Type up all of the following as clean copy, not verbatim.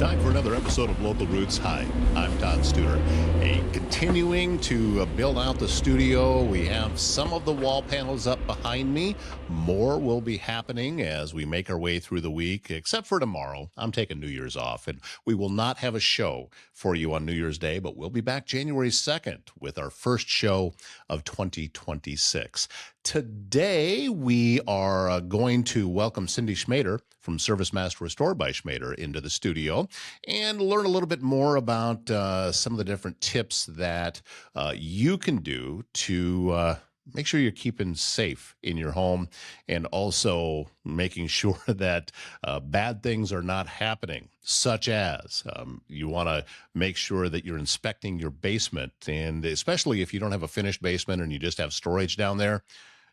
Time for another episode of Local Roots. Hi, I'm Todd Studer. Continuing to build out the studio. We have some of the wall panels up behind me. More will be happening as we make our way through the week, except for tomorrow. I'm taking New Year's off, and we will not have a show for you on New Year's Day, but we'll be back January 2nd with our first show of 2026. Today, we are going to welcome Cindy Schmader from ServiceMaster Restore by Schmader into the studio and learn a little bit more about some of the different tips that you can do to make sure you're keeping safe in your home and also making sure that bad things are not happening, such as you want to make sure that you're inspecting your basement. And especially if you don't have a finished basement and you just have storage down there,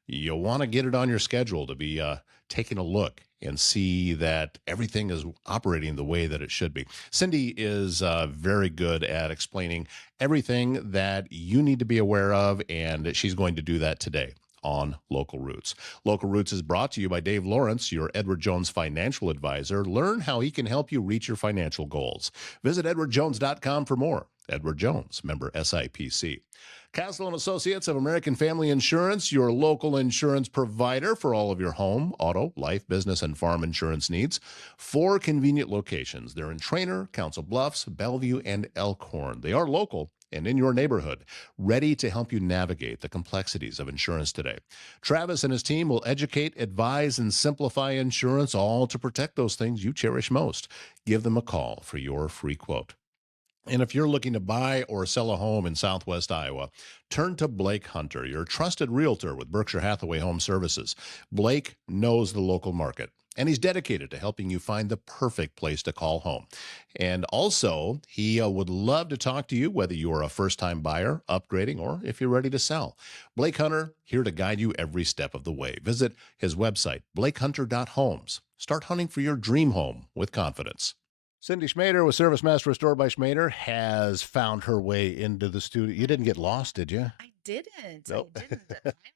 you'll want to get it on your schedule to be taking a look and see that everything is operating the way that it should be. Cindy is very good at explaining everything that you need to be aware of, and she's going to do that today on Local Roots. Local Roots is brought to you by Dave Lawrence, your Edward Jones financial advisor. Learn how he can help you reach your financial goals. Visit edwardjones.com for more. Edward Jones, member SIPC. Castle & Associates of American Family Insurance, your local insurance provider for all of your home, auto, life, business, and farm insurance needs. 4 convenient locations. They're in Trainer, Council Bluffs, Bellevue, and Elkhorn. They are local and in your neighborhood, ready to help you navigate the complexities of insurance today. Travis and his team will educate, advise, and simplify insurance, all to protect those things you cherish most. Give them a call for your free quote. And if you're looking to buy or sell a home in Southwest Iowa, turn to Blake Hunter, your trusted realtor with Berkshire Hathaway Home Services. Blake knows the local market, and he's dedicated to helping you find the perfect place to call home. And also, he would love to talk to you, whether you're a first-time buyer, upgrading, or if you're ready to sell. Blake Hunter, here to guide you every step of the way. Visit his website, blakehunter.homes. Start hunting for your dream home with confidence. Cindy Schmader with ServiceMaster Restore by Schmader has found her way into the studio. You didn't get lost, did you? I didn't. Nope. I didn't.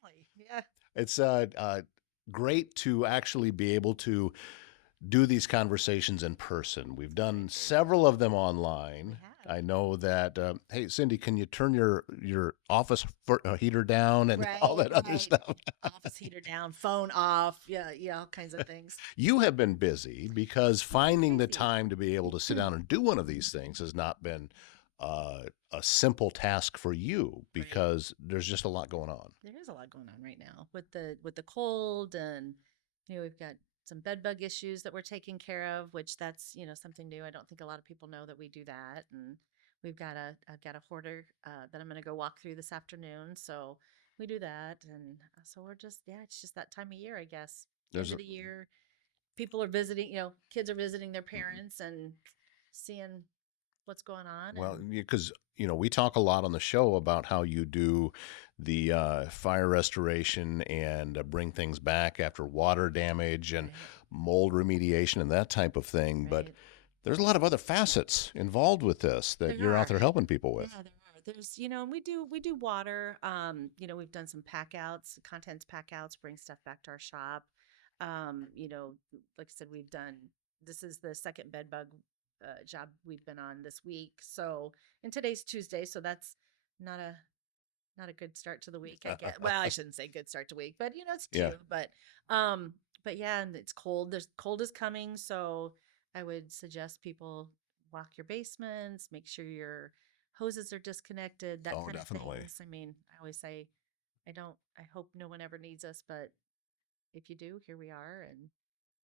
Finally, yeah. It's great to actually be able to do these conversations in person. We've done several of them online. I know that. Hey, Cindy, can you turn your office heater down and all that other stuff? Office heater down, phone off. Yeah, all kinds of things. You have been busy because finding the time to be able to sit down and do one of these things has not been a simple task for you because there's just a lot going on. There is a lot going on right now with the cold, and we've got some bed bug issues that we're taking care of, which that's something new. I don't think a lot of people know that we do that, and we've got I've got a hoarder that I'm going to go walk through this afternoon. So we do that, and so we're just it's just that time of year, I guess. End of the year, people are visiting. Kids are visiting their parents and seeing what's going on. Well, because we talk a lot on the show about how you do the fire restoration and bring things back after water damage and mold remediation and that type of thing. But there's a lot of other facets involved with this that you're out there helping people with. Yeah, there are. There's, we do water. We've done some packouts, contents packouts, bring stuff back to our shop. Like I said, this is the second bed bug job we've been on this week. So, and today's Tuesday, so that's not a good start to the week, I guess. Well, I shouldn't say good start to week, but it's two. Yeah. But yeah, and it's cold. Cold is coming, so I would suggest people walk your basements, make sure your hoses are disconnected, that kind definitely. of things. I mean, I always say, I hope no one ever needs us, but if you do, here we are, and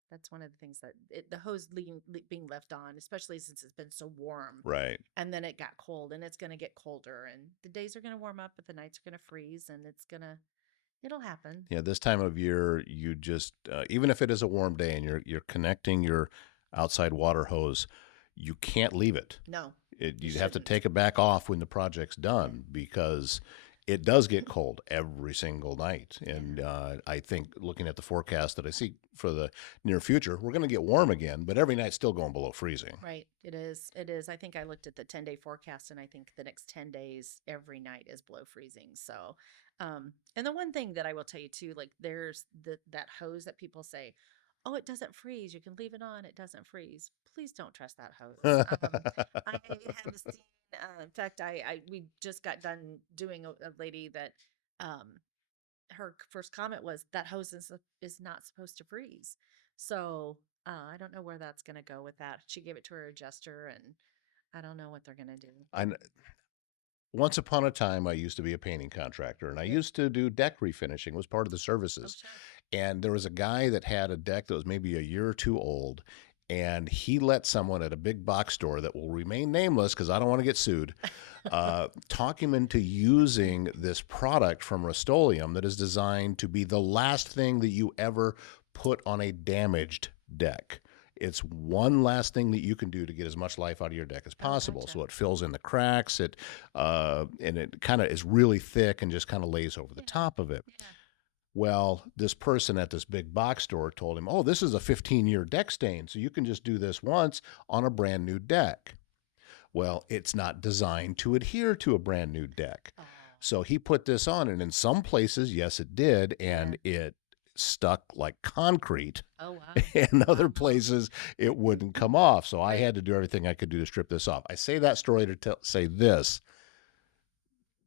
that's one of the things that the hose being left on, especially since it's been so warm. Right. And then it got cold, and it's going to get colder, and the days are going to warm up, but the nights are going to freeze, and it'll happen. Yeah, this time of year, you just even if it is a warm day and you're connecting your outside water hose, you can't leave it. No, you have to take it back off when the project's done because it does get cold every single night. And I think looking at the forecast that I see for the near future, we're going to get warm again, but every night's still going below freezing. Right. It is. It is. I think I looked at the 10-day forecast, and I think the next 10 days, every night is below freezing. So, and the one thing that I will tell you too, like there's that hose that people say, "Oh, it doesn't freeze. You can leave it on. It doesn't freeze." Please don't trust that hose. I have seen, in fact, we just got done doing a lady that, um, her first comment was that hose is not supposed to freeze. So I don't know where that's going to go with that. She gave it to her adjuster, and I don't know what they're going to do. I Once upon a time, I used to be a painting contractor, and I Yeah. used to do deck refinishing, was part of the Oh, services. sure. And there was a guy that had a deck that was maybe a year or two old, and he let someone at a big box store that will remain nameless because I don't want to get sued, talk him into using this product from Rust-Oleum that is designed to be the last thing that you ever put on a damaged deck. It's one last thing that you can do to get as much life out of your deck as Oh, possible. gotcha. So it fills in the cracks. And it kind of is really thick and just kind of lays over the Yeah. top of it. Yeah. Well, this person at this big box store told him, "Oh, this is a 15-year deck stain, so you can just do this once on a brand new deck." Well, it's not designed to adhere to a brand new deck. Oh, So he put this on, and in some places, yes, it did, yeah. and it stuck like concrete. Oh, wow. In other Wow. places, it wouldn't come off. So I Right. had to do everything I could do to strip this off. I say that story to say this: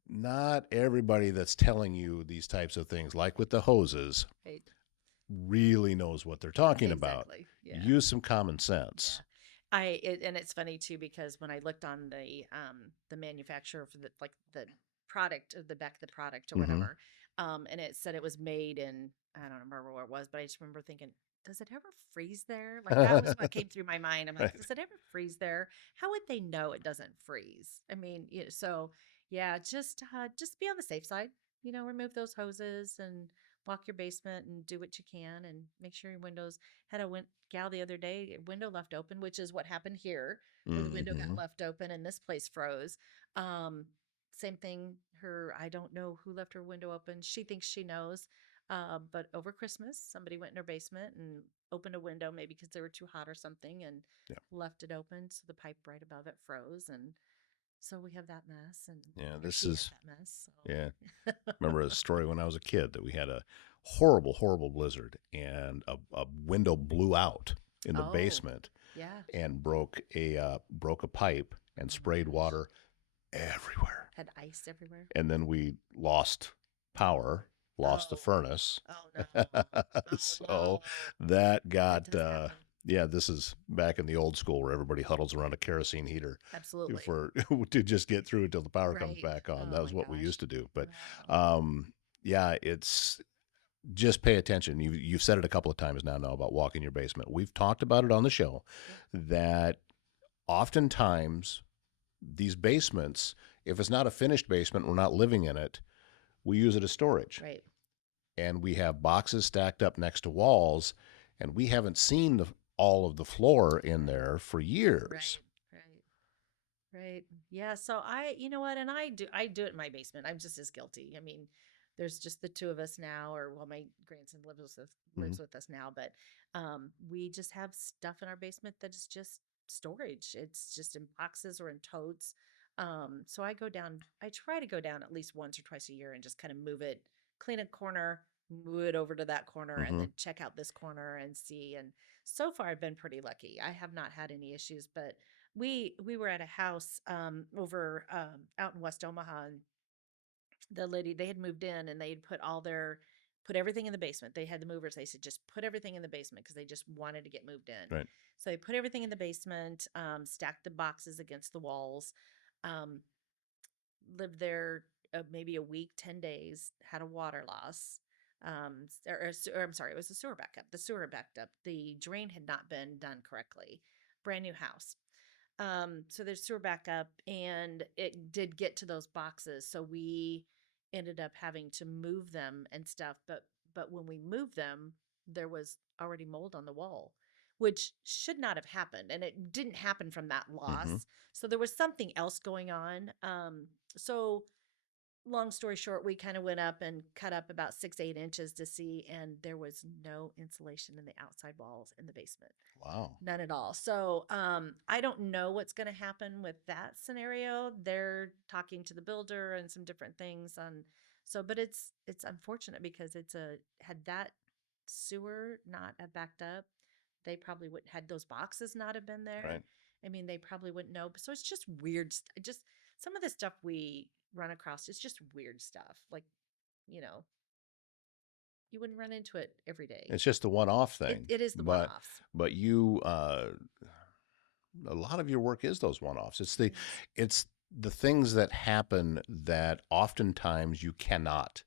not everybody that's telling you these types of things, like with the hoses, Right. really knows what they're talking about. Exactly. Yeah. Use some common Yeah. sense. And it's funny too because when I looked on the manufacturer for the product or the back of the product or Hmm. whatever, and it said it was made in, I don't remember where it was, but I just remember thinking, does it ever freeze there? Like that was what came through my mind. I'm like, Right. does it ever freeze there? How would they know it doesn't freeze? I mean, so yeah, just be on the safe side. Remove those hoses and walk your basement and do what you can and make sure your windows had a gal the other day, window left open, which is what happened here, where the window got Hmm. left open and this place froze. Um, Same thing. I don't know who left her window open. She thinks she knows. But over Christmas, somebody went in her basement and opened a window, maybe because they were too hot or something, and Yeah. left it open. So the pipe right above it froze. And so we have that mess, and Yeah. or This she has is, that mess. yeah. So, Remember a story when I was a kid that we had a horrible, horrible blizzard and a window blew out in the oh, basement yeah. and broke a pipe and Oh my sprayed gosh. water everywhere. Had ice everywhere. And then we lost power, lost the Oh, furnace. oh no. Oh So no. that That got, does happen. yeah, this is back in the old school where everybody huddles around a kerosene heater Absolutely. for to just get through until the power comes Right. back on. Oh That was my what we gosh. used to do. But Wow. um, yeah, it's just pay attention. You've said it a couple of times now about walking your basement. We've talked about it on the show Yep. that oftentimes these basements, if it's not a finished basement, we're not living in it, we use it as storage. Right. And we have boxes stacked up next to walls, and we haven't seen all of the floor in Right. there for years. Right. Right. Right. Yeah. So you know what? And I do it in my basement. I'm just as guilty. I mean, there's just the two of us now, or well, my grandson Hmm. lives with us now, but we just have stuff in our basement that is just storage. It's just in boxes or in totes. So I try to go down at least once or twice a year and just kind of move it, clean a corner, move it over to that corner, and Hmm. then check out this corner and see. And so far, I've been pretty lucky. I have not had any issues, but we were at a house over out in West Omaha, and the lady, they had moved in and they had put everything in the basement. They had the movers. They said just put everything in the basement because they just wanted to get moved in. Right. So they put everything in the basement, stacked the boxes against the walls, um, lived there maybe a week, 10 days, had a water loss. Or I'm sorry, it was a sewer backup. The sewer backed up. The drain had not been done correctly. Brand new house. So there's sewer backup, and it did get to those boxes. So we ended up having to move them and stuff. But when we moved them, there was already mold on the wall, which should not have happened, and it didn't happen from that Hmm. loss. So there was something else going on. So long story short, we kind of went up and cut up about 6, 8 inches to see, and there was no insulation in the outside walls in the basement. Wow. None at all. So I don't know what's going to happen with that scenario. They're talking to the builder and some different things on. So, but it's unfortunate because had that sewer not have backed up, they probably would had those boxes not have been there. Right. I mean, they probably wouldn't know. So it's just weird. Just some of the stuff we run across is just weird stuff. Like, you know, you wouldn't run into it every day. It's just a one-off It thing, it is the one but offs. you a lot of your work is those one-offs. It is. It's the things that happen that oftentimes you cannot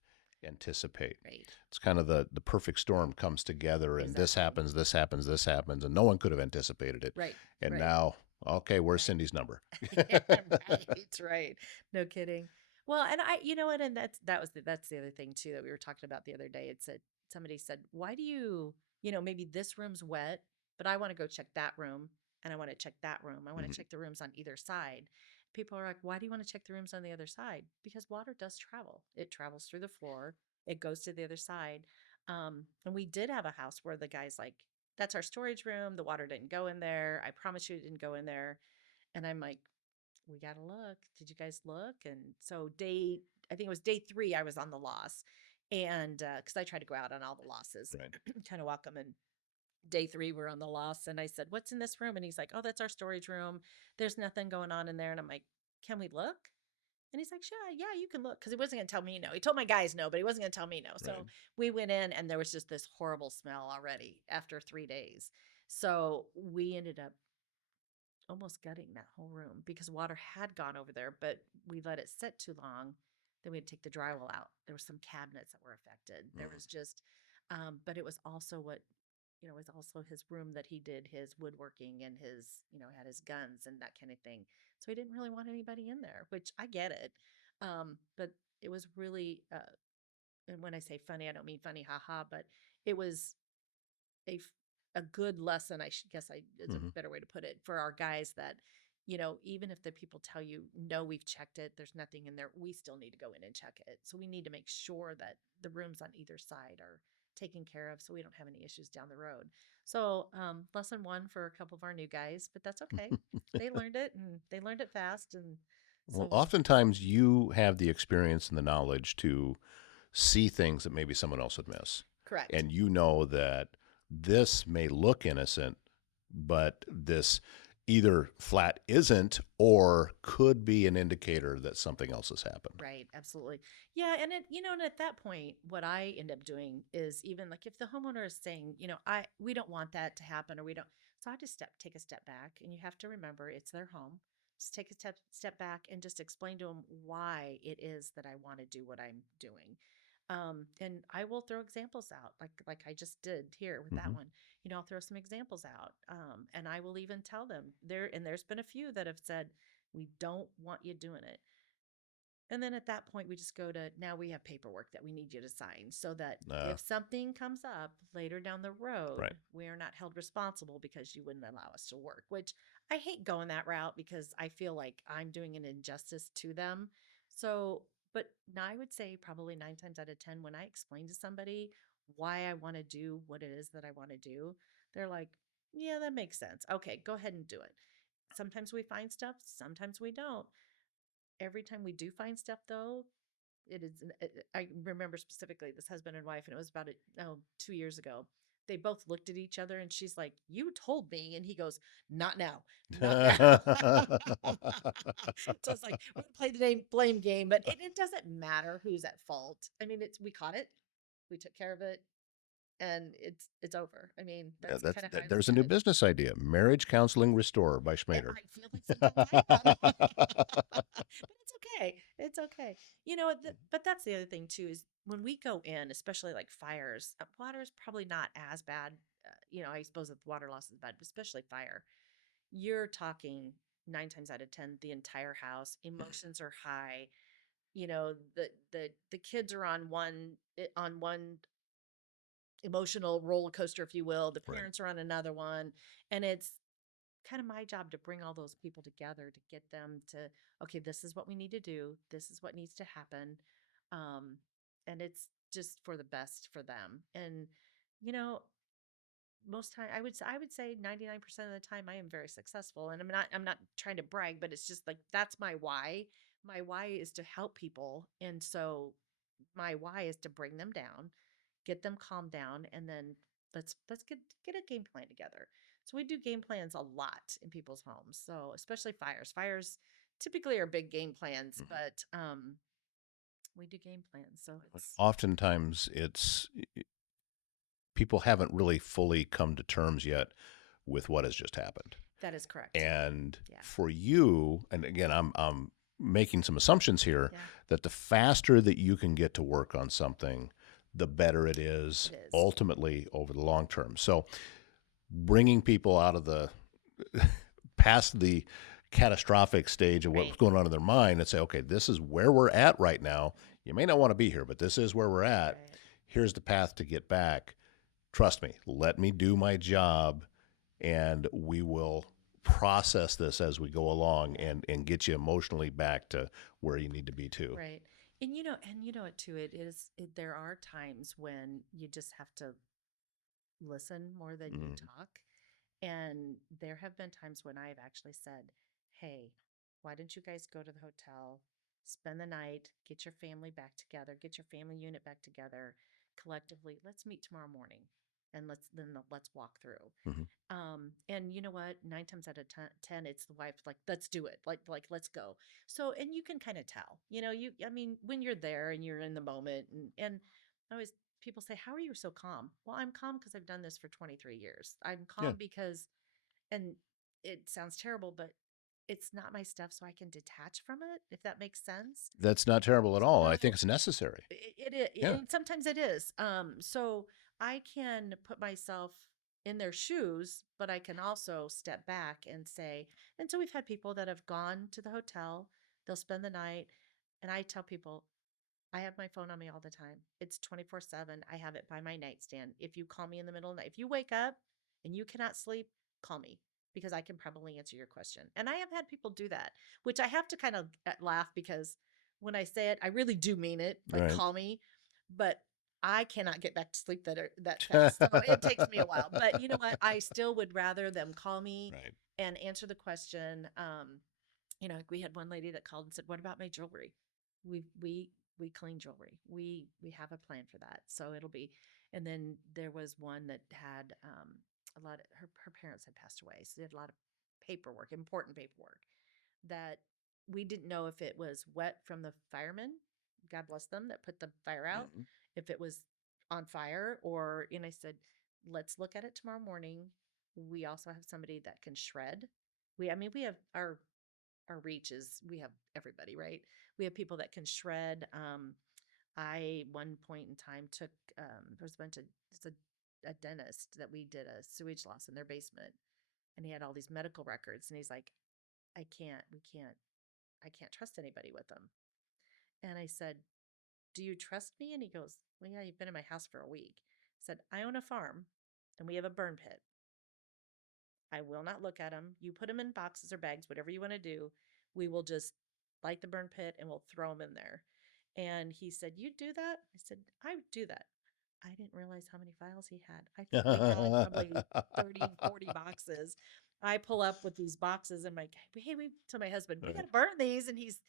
anticipate. Right. It's kind of the perfect storm comes together, and this Exactly. happens, this happens, this happens, and no one could have anticipated it. Right. And Right. now, okay, where's Right. Cindy's number? Yeah, right, right. No kidding. Well, and you know what, and that's the other thing too that we were talking about the other day. It said somebody said, "Why do you, maybe this room's wet, but I want to go check that room and I want to check that room. I want to Mhm. check the rooms on either side." People are like, "Why do you want to check the rooms on the other side?" Because water does travel. It travels through the floor. It goes to the other side. And we did have a house where the guy's like, "That's our storage room. The water didn't go in there. I promise you it didn't go in there." And I'm like, we got to look. Did you guys look? And so I think it was day 3, I was on the loss. And because I tried to go out on all the losses, Right. kind of welcome. And day 3, we're on the loss. And I said, "What's in this room?" And he's like, "Oh, that's our storage room. There's nothing going on in there." And I'm like, "Can we look?" And he's like, "Sure, yeah, you can look." Because he wasn't going to tell me no. He told my guys no, but he wasn't going to tell me no. Right. So we went in, and there was just this horrible smell already after 3 days. So we ended up almost gutting that whole room because water had gone over there, but we let it sit too long. Then we'd take the drywall out. There were some cabinets that were affected. There Mhm. was just, but it was also it was also his room that he did his woodworking and had his guns and that kind of thing. So he didn't really want anybody in there, which I get it. But it was really, and when I say funny, I don't mean funny, haha, but it was a f- a good lesson. I should guess I is a Mhm. better way to put it for our guys that even if the people tell you no, we've checked it, there's nothing in there, we still need to go in and check it. So we need to make sure that the rooms on either side are taken care of so we don't have any issues down the road. So lesson 1 for a couple of our new guys, but that's okay. They learned it and they learned it fast, and Well, so we're oftentimes you have the experience and the knowledge to see things that maybe someone else would miss. correct. And you know that this may look innocent, but this either flat isn't or could be an indicator that something else has happened. Right, absolutely. Yeah, and and at that point, what I end up doing is even like if the homeowner is saying, we don't want that to happen, or we don't, so I just take a step back, and you have to remember it's their home. Just take a step back and just explain to them why it is that I want to do what I'm doing. And I will throw examples out, like I just did here with that Hmm. one. I'll throw some examples out, and I will even tell them there. And there's been a few that have said, "We don't want you doing it." And then at that point, we just go to now we have paperwork that we need you to sign so that Uh, if something comes up later down the road, right. we are not held responsible because you wouldn't allow us to work, which I hate going that route because I feel like I'm doing an injustice to them. So, but now I would say probably 9 times out of 10, when I explain to somebody why I want to do what it is that I want to do, they're like, "Yeah, that makes sense. Okay, go ahead and do it." Sometimes we find stuff, sometimes we don't. Every time we do find stuff, though, I remember specifically this husband and wife, and it was about 2 years ago. They both looked at each other, and she's like, "You told me," and he goes, "Not now, not now." So it's like we're gonna play the blame game, but it doesn't matter who's at fault. I mean, we caught it, we took care of it, and it's over. I mean, Yeah, that's kind of how I look there's a at new it. business idea: marriage counseling restore by Schmader. I feel like sometimes I am. But it's okay. It's okay. But that's the other thing too is when we go in, especially like fires, water is probably not as bad. I suppose that the water loss is bad, but especially fire. You're talking 9 times out of 10, the entire house. Emotions are high. The kids are on one emotional roller coaster, if you will. The Right. parents are on another one, and it's kind of my job to bring all those people together to get them to, okay, this is what we need to do, this is what needs to happen, um and it's just for the best for them. And you know most time I would say 99% of the time I am very successful, and I'm not trying to brag, but it's just like that's my why is to help people, and so my why is to bring them down get them calmed down, and then let's get a game plan together. So we do game plans a lot in people's homes. So especially fires. Fires typically are big game plans, Mhm. but we do game plans. So it's Oftentimes, it's people haven't really fully come to terms yet with what has just happened. that is correct. And Yeah. for you, and again, I'm making some assumptions here Yeah. that the faster that you can get to work on something, the better it is It is. ultimately over the long term. So bringing people out of the past the catastrophic stage of what was Right. going on in their mind and say, okay, this is where we're at right now. You may not want to be here, but this is where we're at. Right. Here's the path to get back. Trust me, let me do my job, and we will process this as we go along Yeah. and get you emotionally back to where you need to be too. Right. And you know it too. There are times when you just have to listen more than you Mm-hmm. talk. And there have been times when I've actually said, "Hey, why don't you guys go to the hotel, spend the night, get your family back together, get your family unit back together collectively. Let's meet tomorrow morning and let's walk through." Mm-hmm. And you know what? 9 times out of ten, it's the wife like, "Let's do it. Like let's go." So, and you can kind of tell, I mean, when you're there and you're in the moment, and I always people say, "How are you so calm?" Well, I'm calm because I've done this for 23 years. I'm Yeah, calm because, and it sounds terrible, but it's not my stuff, so I can detach from it, if that makes sense. that's not terrible at all. I think So it's necessary. Yeah. and sometimes it is. So I can put myself in their shoes, but I can also step back and say, and so we've had people that have gone to the hotel, they'll spend the night, and I tell people, I have my phone on me all the time. It's 24/7. I have it by my nightstand. If you call me in the middle of the night, if you wake up and you cannot sleep, call me because I can probably answer your question. And I have had people do that, which I have to kind of laugh because when I say it, I really do mean it, like Right. call me, but I cannot get back to sleep that fast. So it takes me a while. But you know what? I still would rather them call me Right. and answer the question. Like we had one lady that called and said, "What about my jewelry? We we we clean jewelry. We have a plan for that." So it'll be. And then there was one that had a lot of her parents had passed away, so they had a lot of paperwork, important paperwork that we didn't know if it was wet from the firemen, God bless them, that put the fire out, Mm-hmm. if it was on fire, or, and I said, let's look at it tomorrow morning. We also have somebody that can shred. I mean, we have our reach is we have everybody, right? We have people that can shred. I one point in time took there was a bunch of it's a dentist that we did a sewage loss in their basement, and he had all these medical records, and he's like, I can't trust anybody with them. And I said, "Do you trust me?" And he goes, "Well, yeah, you've been in my house for a week." I said, "I own a farm, and we have a burn pit. I will not look at them. You put them in boxes or bags, whatever you want to do. We will just light the burn pit and we'll throw them in there." And he said, "You do that?" I said, "I would do that." I didn't realize how many files he had. I think we had probably 30, 40 boxes. I pull up with these boxes and I'm like, "Hey, we to my husband, we got Right. to burn these." And he's,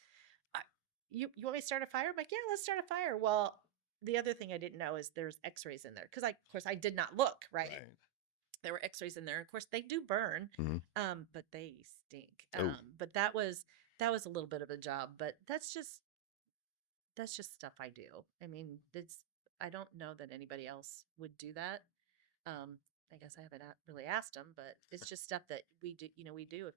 "I- you want me to start a fire?" I'm like, "Yeah, let's start a fire." Well, the other thing I didn't know is there's x-rays in there. Cause of course I did not look, right? Right. There were x-rays in there. Of course they do burn, Mm-hmm. but they stink. Oh, But that was a little bit of a job, but that's just stuff I do. I mean, I don't know that anybody else would do that. I guess I haven't really asked them, but it's just stuff that we do. We do. If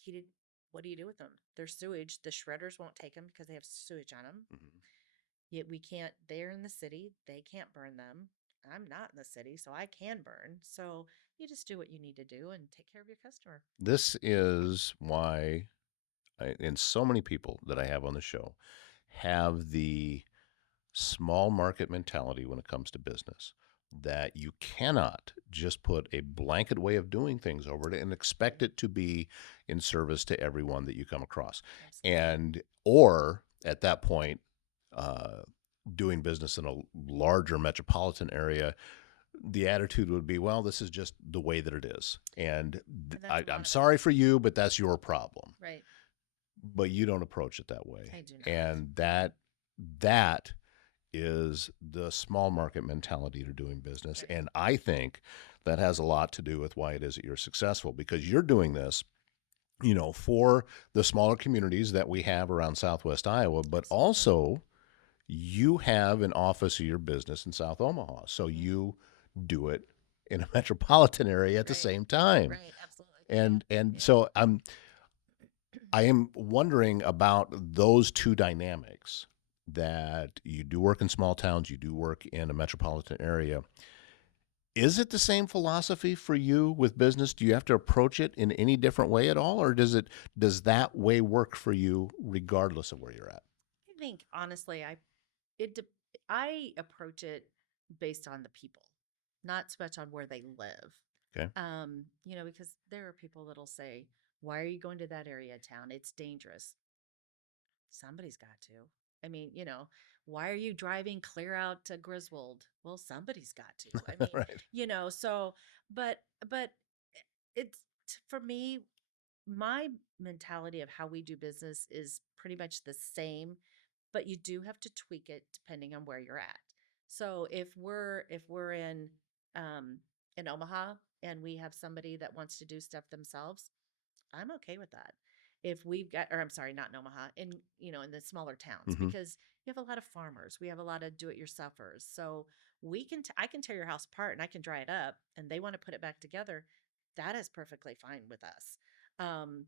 heated, what do you do with them? They're sewage. The shredders won't take them because they have sewage on them. mhm. Yet we can't. They're in the city. They can't burn them. I'm not in the city, so I can burn. So you just do what you need to do and take care of your customer. This is why and so many people that I have on the show have the small market mentality when it comes to business, that you cannot just put a blanket way of doing things over it and expect Right. it to be in service to everyone that you come across. Absolutely. And, or at that point, uh, doing business in a larger metropolitan area, the attitude would be, well, this is just the way that it is. And And that's a I'm lot of it. sorry for you, but that's your problem. Right. But you don't approach it that way. I do not. And that is the small market mentality to doing business. Right. And I think that has a lot to do with why it is that you're successful, because you're doing this, for the smaller communities that we have around Southwest Iowa, but Absolutely. also you have an office of your business in South Omaha. So Hmm. you do it in a metropolitan area at the Right. same time. Right. Absolutely. Yeah. And Yeah. so I am wondering about those two dynamics, that you do work in small towns, you do work in a metropolitan area. Is it the same philosophy for you with business? Do you have to approach it in any different way at all, or does that way work for you regardless of where you're at? I think honestly, it de- I approach it based on the people, not so much on where they live. Okay. Because there are people that'll say, "Why are you going to that area of town? It's dangerous." Somebody's got to. I mean, why are you driving clear out to Griswold? Well, somebody's got to. I mean, Right. so but it's for me, my mentality of how we do business is pretty much the same, but you do have to tweak it depending on where you're at. So if we're um in Omaha and we have somebody that wants to do stuff themselves, I'm okay with that. If we've got, or I'm sorry, not in Omaha, in the smaller towns, Hmm. because you have a lot of farmers, we have a lot of do-it-yourselfers. So I can tear your house apart and I can dry it up, and they want to put it back together. That is perfectly fine with us.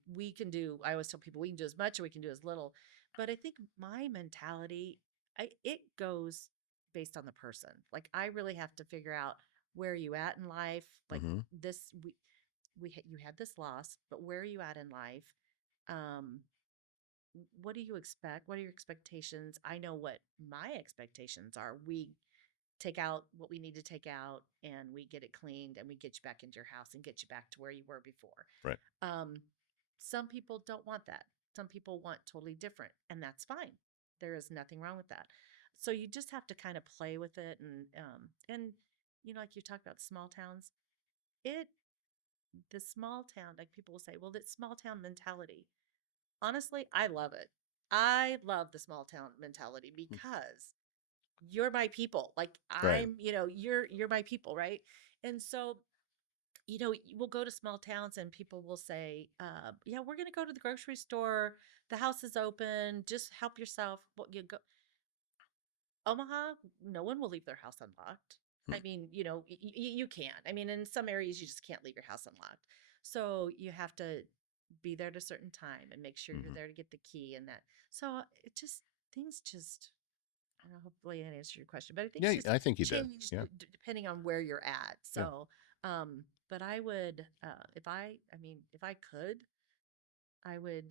We can do. I always tell people we can do as much or we can do as little, but I think my mentality, it goes based on the person. Like I really have to figure out where are you at in life. Like Hmm. this, you had this loss, but where are you at in life? Um, what do you expect? What are your expectations? I know what my expectations are. We take out what we need to take out and we get it cleaned and we get you back into your house and get you back to where you were before. Right. Um, some people don't want that. Some people want totally different, and that's fine. There is nothing wrong with that. So you just have to kind of play with it, and like you talked about small towns, it the small town, like people will say, well, that small town mentality. Honestly, I love it. I love the small town mentality because you're my people. Like Right. you're my people, right? And so, we'll go to small towns and people will say, yeah, we're gonna go to the grocery store. The house is open. Just help yourself. Well, you go Omaha, no one will leave their house unlocked. Hmm. I mean, you can't. I mean, in some areas, you just can't leave your house unlocked. So you have to be there at a certain time and make sure you're Hmm. there to get the key and that. So things just, I don't know, hopefully I answered your question, but I think it's Yeah, just I think you did. changed Yeah. depending on where you're at. Yeah. So, but I would, if I could, I would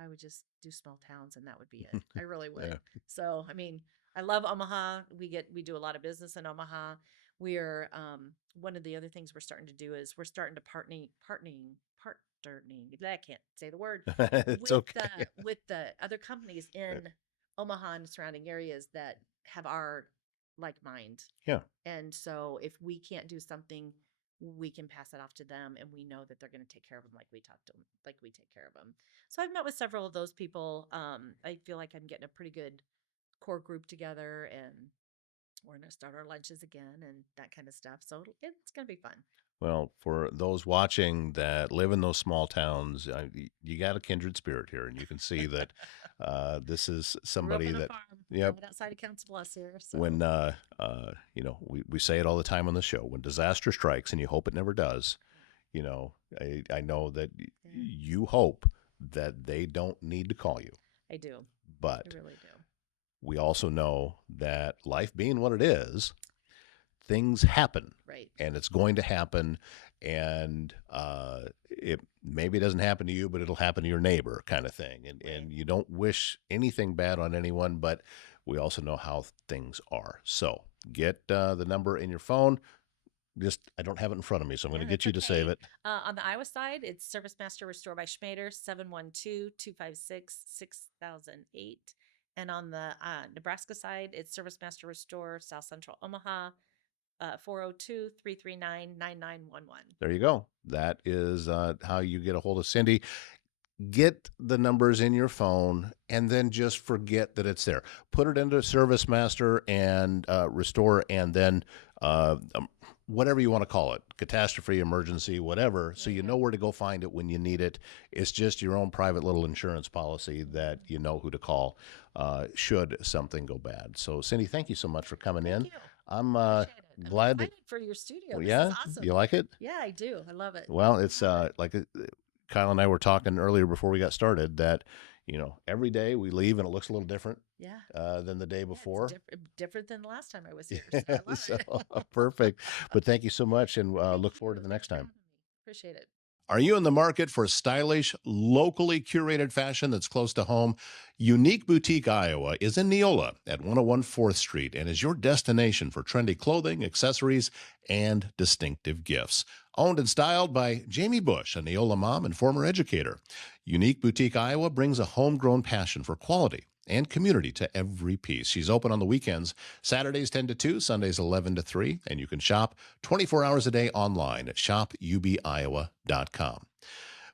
I would just do small towns and that would be it. I really would. Yeah. So, I love Omaha. We do a lot of business in Omaha. We're one of the other things we're starting to do is we're starting to partnering. I can't say the word It's okay. with the other companies Right. in Omaha and surrounding areas that have our like mind. Yeah. And so if we can't do something, we can pass it off to them and we know that they're going to take care of them like we talked to them, like we take care of them. So I've met with several of those people. I feel like I'm getting a pretty good core group together and we're going to start our lunches again and that kind of stuff. So it's going to be fun. Well, for those watching that live in those small towns, you got a kindred spirit here, and you can see that this is Grew up somebody on a that, farm yep. right outside of Council Bluffs here. When So, we say it all the time on the show, when disaster strikes, and you hope it never does, I know that yeah, you hope that they don't need to call you, I do. I but really do. we also know that life being what it is, things happen, Right. and it's going to happen, and it maybe doesn't happen to you, but it'll happen to your neighbor, kind of thing. and Right. and you don't wish anything bad on anyone, but we also know how things are. So get the number in your phone. Just, I don't have it in front of me, so I'm going Yeah, to get that's you to save okay. it. On the Iowa side, it's ServiceMaster Restore by Schmader, 712-256-6008. And on the Nebraska side, it's ServiceMaster Restore, South Central Omaha, 402-339-9911. There you go. That is how you get a hold of Cindy. get the numbers in your phone and then just forget that it's there. Put it into ServiceMaster and Restore, and then whatever you want to call it, catastrophe, emergency, whatever, so There you you go. know where to go find it when you need it. It's just your own private little insurance policy that you know who to call should something go bad. So, Cindy, thank you so much for coming Thank in. you. I'm Appreciate it. I'm glad that, excited for your studio. well, This is yeah, awesome. you like it? Yeah, I do. I love it. Well, it's Love it. like Kyle and I were talking earlier before we got started that, every day we leave and it looks a little different Yeah. than the day Yeah, it's before. different than the last time I was here. So I love So it. perfect. But thank you so much, and Thank look forward you. to the Thanks next for time. having me. Appreciate it. Are you in the market for stylish, locally curated fashion that's close to home? Unique Boutique Iowa is in Neola at 101 4th Street and is your destination for trendy clothing, accessories, and distinctive gifts. Owned and styled by Jamie Bush, a Neola mom and former educator. Unique Boutique Iowa brings a homegrown passion for quality and community to every piece. She's open on the weekends, Saturdays 10 to 2, Sundays 11 to 3, and you can shop 24 hours a day online at shopubiowa.com.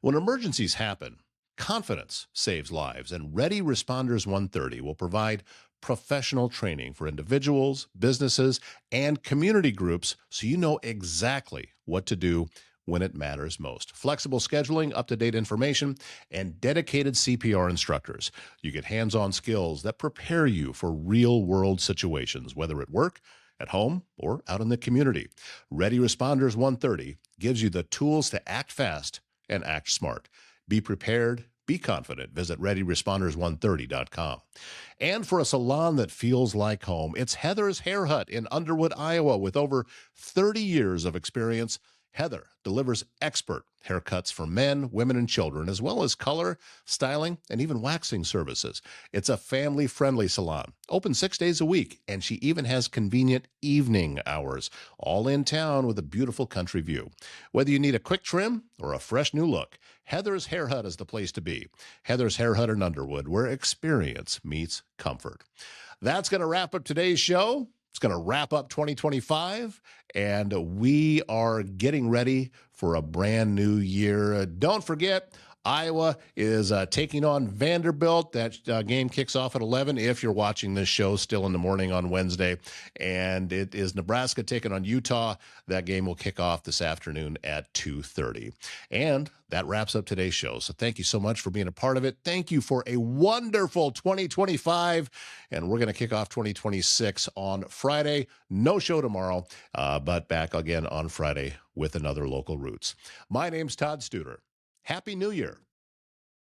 When emergencies happen, confidence saves lives, and Ready Responders 130 will provide professional training for individuals, businesses, and community groups so you know exactly what to do when it matters most. Flexible scheduling, up to date information, and dedicated CPR instructors. You get hands on skills that prepare you for real world situations, whether at work, at home, or out in the community. Ready Responders 130 gives you the tools to act fast and act smart. Be prepared, be confident. Visit ReadyResponders130.com. And for a salon that feels like home, it's Heather's Hair Hut in Underwood, Iowa. With over 30 years of experience, Heather delivers expert haircuts for men, women, and children, as well as color, styling, and even waxing services. It's a family friendly salon, open 6 days a week, and she even has convenient evening hours, all in town with a beautiful country view. Whether you need a quick trim or a fresh new look, Heather's Hair Hut is the place to be. Heather's Hair Hut in Underwood, where experience meets comfort. That's going to wrap up today's show. It's going to wrap up 2025, and we are getting ready for a brand new year. Don't forget, Iowa is taking on Vanderbilt. That game kicks off at 11 if you're watching this show still in the morning on Wednesday. And it is Nebraska taking on Utah. That game will kick off this afternoon at 2:30. And that wraps up today's show. So thank you so much for being a part of it. Thank you for a wonderful 2025. And we're going to kick off 2026 on Friday. No show tomorrow, but back again on Friday with another Local Roots. My name's Todd Studer. Happy New Year.